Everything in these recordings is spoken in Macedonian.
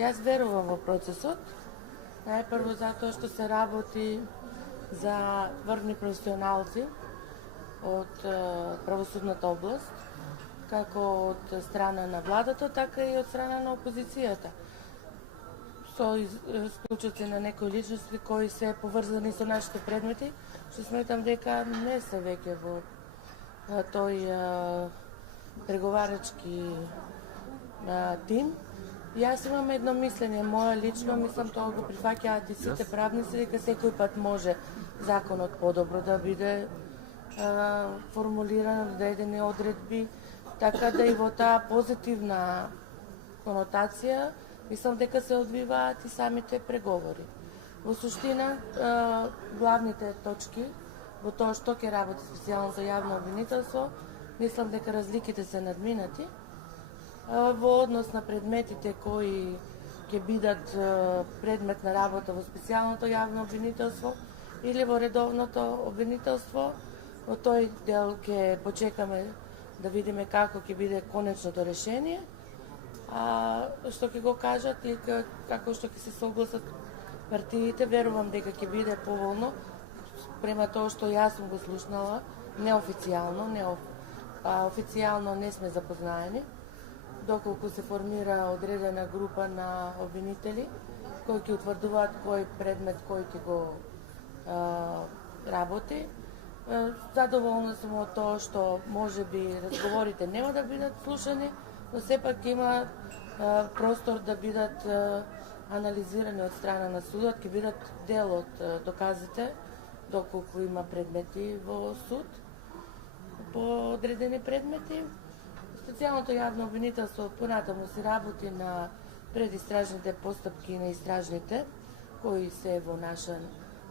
Јас верувам во процесот, најпрво затоа што се работи за врвни професионалци од правосудната област, како од страна на владата, така и од страна на опозицијата. Со исклучоци на некои личности кои се поврзани со нашите предмети, што сметам дека не се веќе во тој преговарачки тим. Јас имам едно мислење, моја лично, мислам тоа го прифаќаат и сите правници, дека секој пат може законот подобро да биде формулиран, одредени одредби, така да и во таа позитивна конотација, мислам дека се одвиваат и самите преговори. Во суштина, главните точки во тоа што ќе работи специјалното јавно обвинителство, мислам дека разликите се надминати. Во однос на предметите кои ќе бидат предмет на работа во специјалното јавно обвинителство или во редовното обвинителство, во тој дел ќе почекаме да видиме како ќе биде конечното решение, што ќе го кажат и како што ќе се согласат партиите, верувам дека ќе биде поволно према тоа што јас сум го слушнала, неофицијално, официјално не сме запознаени, доколку се формира одредена група на обвинители кои ќе утврдуваат кој предмет кој ќе го работи. Задоволна сум од тоа што можеби разговорите нема да бидат слушани, но сепак има простор да бидат анализирани од страна на судот, ќе бидат дел од доказите, доколку има предмети во суд по одредени предмети. Специјалното јавно обвинителство понатаму се работи на предистражните постапки на истражните, кои се во наша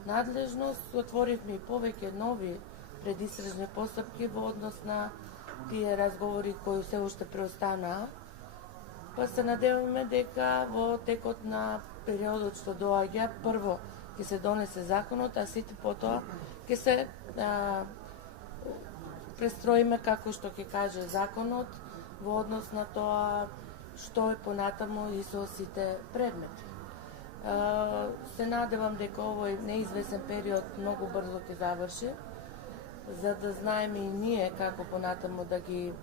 надлежност. Отворивме и повеќе нови предистражни постапки во однос на тие разговори кои се уште преостанаа. Па се надеваме дека во текот на периодот што доаѓа, прво ќе се донесе законот, а сите потоа ќе се престроиме како што ќе каже законот во однос на тоа што е понатаму и со сите предмети. Се надевам дека овој неизвесен период многу брзо ќе заврши, за да знаеме и ние како понатаму да ги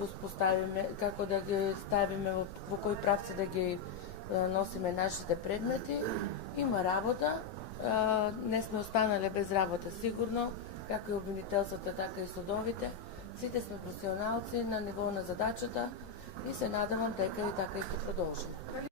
успоставиме, како да ги ставиме во кои правци да ги носиме нашите предмети. Има работа, не сме останале без работа сигурно, како и обвинителствата, така и судовите. Сите сме професионалци на ниво на задачата и се надевам дека и така и ќе продолжиме.